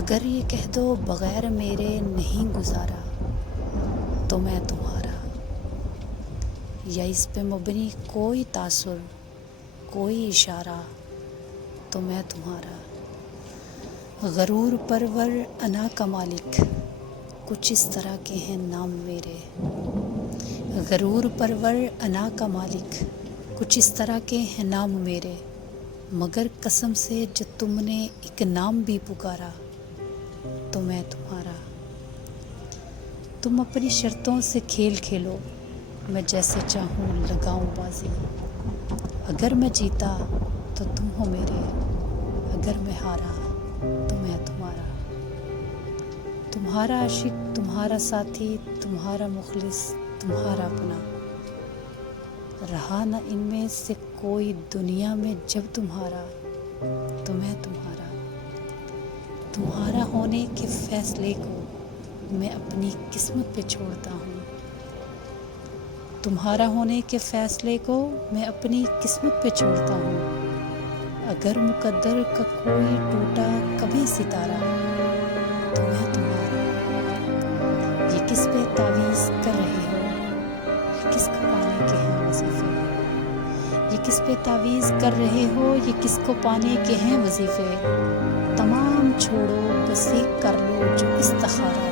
اگر یہ کہہ دو بغیر میرے نہیں گزارا تو میں تمہارا، یا اس پہ مبنی کوئی تاثر کوئی اشارہ تو میں تمہارا، غرور پرور انا کا مالک کچھ اس طرح کے ہیں نام میرے، غرور پرور انا کا مالک کچھ اس طرح کے ہیں نام میرے، مگر قسم سے جو تم نے ایک نام بھی پکارا تو میں تمہارا، تم اپنی شرطوں سے کھیل کھیلو میں جیسے چاہوں لگاؤں بازی، اگر میں جیتا تو تم ہو میرے، اگر میں ہارا تو میں تمہارا، تمہارا عاشق تمہارا ساتھی تمہارا مخلص تمہارا اپنا، رہا نہ ان میں سے کوئی دنیا میں جب تمہارا تو میں تمہارا، تمہارا ہونے کے فیصلے کو میں اپنی قسمت پہ چھوڑتا ہوں، تمہارا ہونے کے فیصلے کو میں اپنی قسمت پہ چھوڑتا ہوں، اگر مقدر کا کوئی ٹوٹا کبھی ستارہ تو میں تمہارا، یہ کس پہ تعویذ کر رہے ہو، یہ کس کو پانے کے ہیں وظیفے، یہ کس پہ تعویذ کر رہے ہو، یہ کس کو پانے کے ہیں وظیفے، تمام چھوڑو بس ایک کر لو جو استخارہ